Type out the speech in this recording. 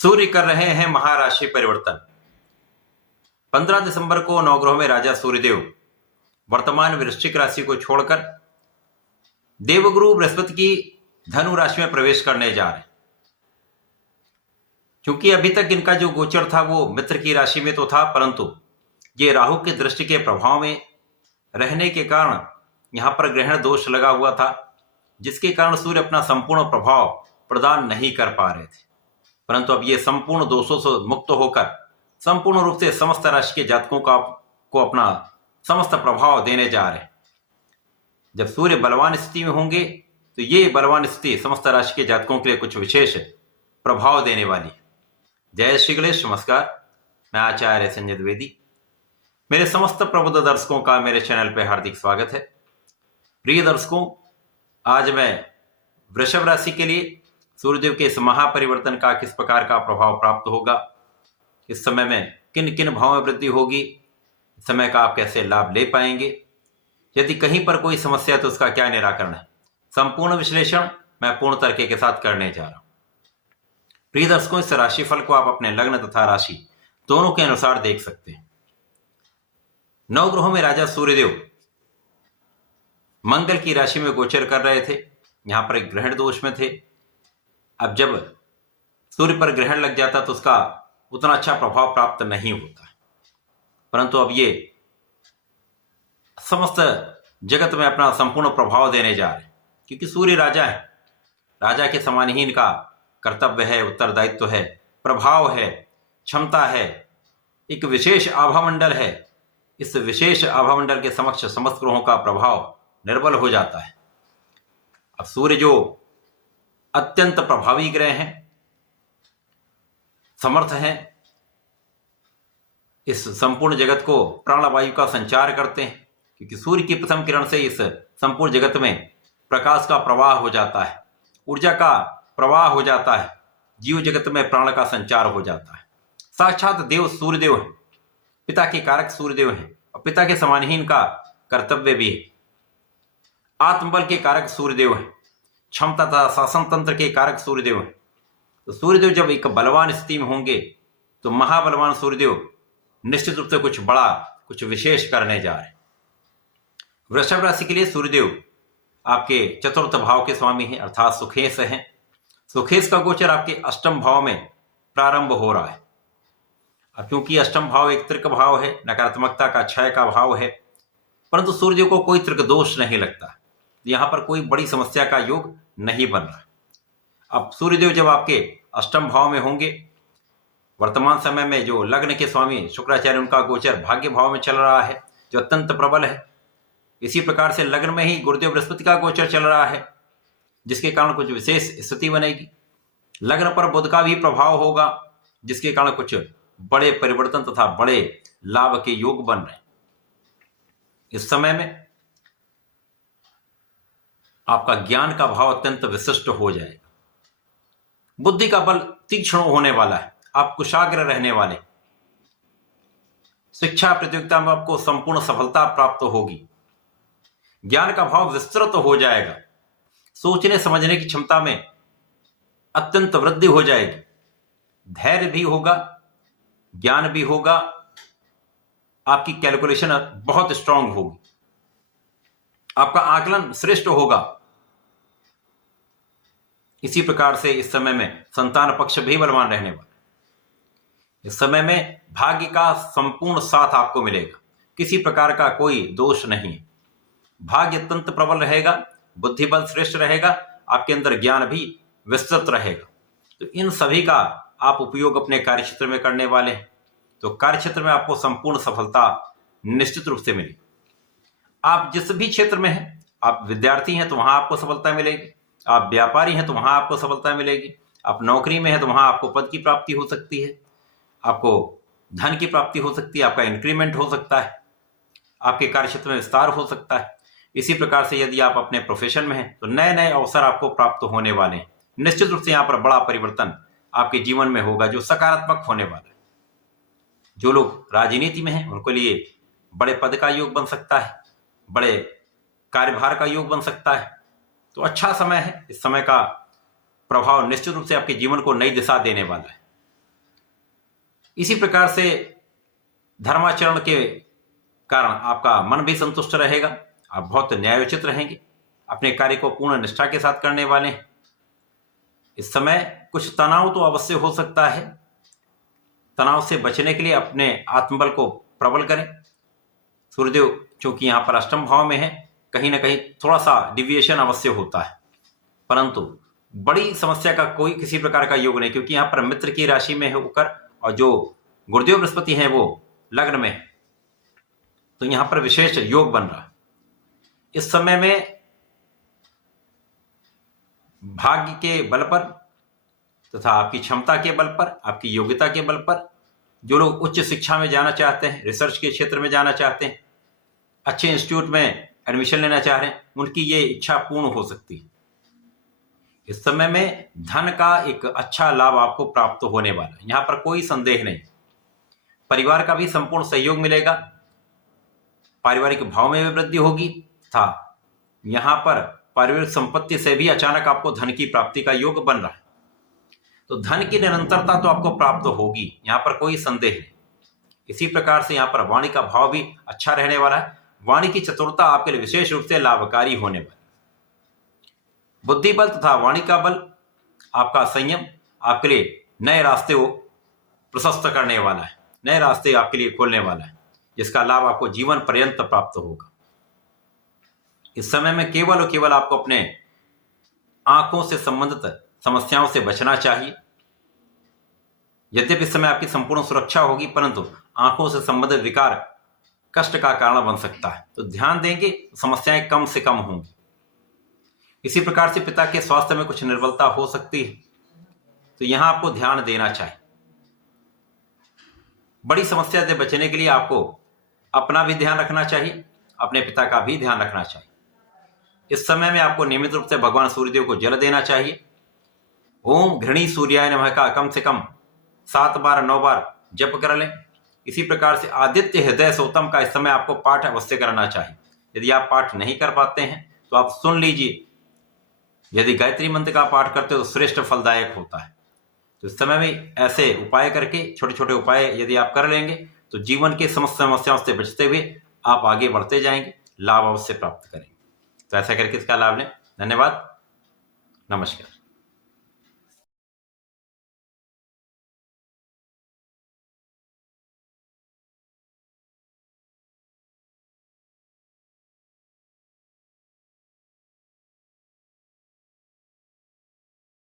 सूर्य कर रहे हैं महाराशि परिवर्तन। 15 दिसंबर को नवग्रहों में राजा सूर्यदेव वर्तमान वृश्चिक राशि को छोड़कर देवगुरु बृहस्पति की धनु राशि में प्रवेश करने जा रहे हैं। क्योंकि अभी तक इनका जो गोचर था वो मित्र की राशि में तो था, परंतु ये राहु की दृष्टि के प्रभाव में रहने के कारण यहां पर ग्रहण दोष लगा हुआ था, जिसके कारण सूर्य अपना संपूर्ण प्रभाव प्रदान नहीं कर पा रहे थे। परंतु अब ये संपूर्ण दोषों से मुक्त होकर संपूर्ण रूप से समस्त राशि के जातकों को अपना समस्त प्रभाव देने जा रहे हैं। जब सूर्य बलवान स्थिति में होंगे तो ये बलवान स्थिति समस्त राशि के जातकों के लिए कुछ विशेष प्रभाव देने वाली है। जय श्री गणेश। नमस्कार, मैं आचार्य संजय द्विवेदी। मेरे समस्त प्रबुद्ध दर्शकों का मेरे चैनल पर हार्दिक स्वागत है। प्रिय दर्शकों, आज मैं वृषभ राशि के लिए सूर्यदेव के इस महापरिवर्तन का किस प्रकार का प्रभाव प्राप्त होगा, इस समय में किन किन भावों में वृद्धि होगी, इस समय का आप कैसे लाभ ले पाएंगे, यदि कहीं पर कोई समस्या है तो उसका क्या निराकरण है, संपूर्ण विश्लेषण मैं पूर्ण तरीके के साथ करने जा रहा हूं। प्रिय दर्शकों, इस राशिफल को आप अपने लग्न तथा राशि दोनों के अनुसार देख सकते हैं। नवग्रहों में राजा सूर्यदेव मंगल की राशि में गोचर कर रहे थे, यहां पर एक ग्रहण दोष में थे। अब जब सूर्य पर ग्रहण लग जाता तो उसका उतना अच्छा प्रभाव प्राप्त नहीं होता, परंतु अब ये समस्त जगत में अपना संपूर्ण प्रभाव देने जा रहे हैं। क्योंकि सूर्य राजा है, राजा के समान ही इनका कर्तव्य है, उत्तरदायित्व है, प्रभाव है, क्षमता है, एक विशेष आभामंडल है। इस विशेष आभामंडल के समक्ष समस्त ग्रहों का प्रभाव निर्बल हो जाता है। अब सूर्य जो अत्यंत प्रभावी ग्रह हैं, समर्थ हैं, इस संपूर्ण जगत को प्राणवायु का संचार करते हैं। क्योंकि सूर्य की प्रथम किरण से इस संपूर्ण जगत में प्रकाश का प्रवाह हो जाता है, ऊर्जा का प्रवाह हो जाता है, जीव जगत में प्राण का संचार हो जाता है। साक्षात देव सूर्यदेव है, पिता के कारक सूर्यदेव हैं और पिता के समान ही इनका कर्तव्य भी है। आत्मबल के कारक सूर्यदेव हैं, क्षमता तथा शासन तंत्र के कारक सूर्यदेव हैं। तो सूर्यदेव जब एक बलवान स्थिति में होंगे तो महाबलवान सूर्यदेव निश्चित रूप से कुछ बड़ा, कुछ विशेष करने जा रहे हैं। वृषभ राशि के लिए सूर्यदेव आपके चतुर्थ भाव के स्वामी हैं, अर्थात सुखेश हैं। सुखेश का गोचर आपके अष्टम भाव में प्रारंभ हो रहा है। अब क्योंकि अष्टम भाव एक त्रिक भाव है, नकारात्मकता का, क्षय का भाव है, परंतु सूर्यदेव को कोई त्रिक दोष नहीं लगता, यहां पर कोई बड़ी समस्या का योग नहीं बन रहा। अब सूर्यदेव जब आपके अष्टम भाव में होंगे, वर्तमान समय में जो लग्न के स्वामी शुक्राचार्य उनका गोचर भाग्य भाव में चल रहा है, जो अत्यंत प्रबल है। इसी प्रकार से लग्न में ही गुरुदेव बृहस्पति का गोचर चल रहा है, जिसके कारण कुछ विशेष स्थिति बनेगी। लग्न पर बुध का भी प्रभाव होगा, जिसके कारण कुछ बड़े परिवर्तन तथा बड़े लाभ के योग बन रहे हैं। इस समय में आपका ज्ञान का भाव अत्यंत विशिष्ट हो जाएगा, बुद्धि का बल तीक्ष्ण होने वाला है, आप कुशाग्र रहने वाले, शिक्षा प्रतियोगिता में आपको संपूर्ण सफलता प्राप्त होगी, ज्ञान का भाव विस्तृत हो जाएगा, सोचने समझने की क्षमता में अत्यंत वृद्धि हो जाएगी, धैर्य भी होगा, ज्ञान भी होगा, आपकी कैलकुलेशन बहुत स्ट्रांग होगी, आपका आकलन श्रेष्ठ होगा। इसी प्रकार से इस समय में संतान पक्ष भी बलवान रहने वाला है। इस समय में भाग्य का संपूर्ण साथ आपको मिलेगा, किसी प्रकार का कोई दोष नहीं है। भाग्य अत्यंत प्रबल रहेगा, बुद्धि बल श्रेष्ठ रहेगा, आपके अंदर ज्ञान भी विस्तृत रहेगा। तो इन सभी का आप उपयोग अपने कार्यक्षेत्र में करने वाले हैं, तो कार्यक्षेत्र में आपको संपूर्ण सफलता निश्चित रूप से मिलेगी। आप जिस भी क्षेत्र में हैं, आप विद्यार्थी हैं तो वहां आपको सफलता मिलेगी, आप व्यापारी हैं तो वहां आपको सफलता मिलेगी, आप नौकरी में हैं तो वहां आपको पद की प्राप्ति हो सकती है, आपको धन की प्राप्ति हो सकती है, आपका इंक्रीमेंट हो सकता है, आपके कार्यक्षेत्र में विस्तार हो सकता है। इसी प्रकार से यदि आप अपने प्रोफेशन में हैं तो नए नए अवसर आपको प्राप्त होने वाले हैं। निश्चित रूप से यहाँ पर बड़ा परिवर्तन आपके जीवन में होगा, जो सकारात्मक होने वाला है। जो लोग राजनीति में हैं उनके लिए बड़े पद का योग बन सकता है, बड़े कार्यभार का योग बन सकता है। तो अच्छा समय है। इस समय का प्रभाव निश्चित रूप से आपके जीवन को नई दिशा देने वाला है। इसी प्रकार से धर्माचरण के कारण आपका मन भी संतुष्ट रहेगा, आप बहुत न्यायोचित रहेंगे, अपने कार्य को पूर्ण निष्ठा के साथ करने वाले हैं। इस समय कुछ तनाव तो अवश्य हो सकता है, तनाव से बचने के लिए अपने आत्मबल को प्रबल करें। सूर्यदेव चूंकि यहाँ पर अष्टम भाव में है, कहीं ना कहीं थोड़ा सा डिविएशन अवश्य होता है, परंतु बड़ी समस्या का कोई किसी प्रकार का योग नहीं, क्योंकि यहाँ पर मित्र की राशि में है होकर और जो गुरुदेव बृहस्पति हैं वो लग्न में है, तो यहाँ पर विशेष योग बन रहा है। इस समय में भाग्य के बल पर तथा आपकी क्षमता के बल पर, आपकी योग्यता के बल पर जो लोग उच्च शिक्षा में जाना चाहते हैं, रिसर्च के क्षेत्र में जाना चाहते हैं, अच्छे इंस्टीट्यूट में एडमिशन लेना चाह रहे हैं, उनकी ये इच्छा पूर्ण हो सकती है। इस समय में धन का एक अच्छा लाभ आपको प्राप्त होने वाला है, यहां पर कोई संदेह नहीं। परिवार का भी संपूर्ण सहयोग मिलेगा, पारिवारिक भाव में भी वृद्धि होगी तथा यहां पर पारिवारिक संपत्ति से भी अचानक आपको धन की प्राप्ति का योग बन रहा है। तो धन की निरंतरता तो आपको प्राप्त होगी, यहां पर कोई संदेह नहीं। इसी प्रकार से यहां पर वाणी का भाव भी अच्छा रहने वाला है, वाणी की चतुरता आपके लिए विशेष रूप से लाभकारी होने वाली। बुद्धि बल तथा वाणी का बल, आपका संयम आपके लिए नए रास्ते को प्रशस्त करने वाला है, नए रास्ते आपके लिए खोलने वाला है, जिसका लाभ आपको जीवन पर्यंत प्राप्त होगा। इस समय में केवल और केवल आपको अपने आंखों से संबंधित समस्याओं से बचना चाहिए। यद्यपि इस समय आपकी संपूर्ण सुरक्षा होगी, परंतु आंखों से संबंधित विकार कष्ट का कारण बन सकता है, तो ध्यान देंगे समस्याएं कम से कम होंगी। इसी प्रकार से पिता के स्वास्थ्य में कुछ निर्बलता हो सकती है, तो यहां आपको ध्यान देना चाहिए। बड़ी समस्या से बचने के लिए आपको अपना भी ध्यान रखना चाहिए, अपने पिता का भी ध्यान रखना चाहिए। इस समय में आपको नियमित रूप से भगवान सूर्यदेव को जल देना चाहिए। ओम घृणी सूर्याय नमः का कम से कम 7 बार 9 बार जप कर लें। इसी प्रकार से आदित्य हृदय सोतम का इस समय आपको पाठ अवश्य करना चाहिए। यदि आप पाठ नहीं कर पाते हैं तो आप सुन लीजिए, यदि गायत्री मंत्र का पाठ करते हो तो श्रेष्ठ फलदायक होता है। तो इस समय में ऐसे उपाय करके, छोटे छोटे उपाय यदि आप कर लेंगे तो जीवन के समस्त समस्याओं से बचते हुए आप आगे बढ़ते जाएंगे, लाभ अवश्य प्राप्त करेंगे। तो ऐसा करके इसका लाभ लें। धन्यवाद, नमस्कार।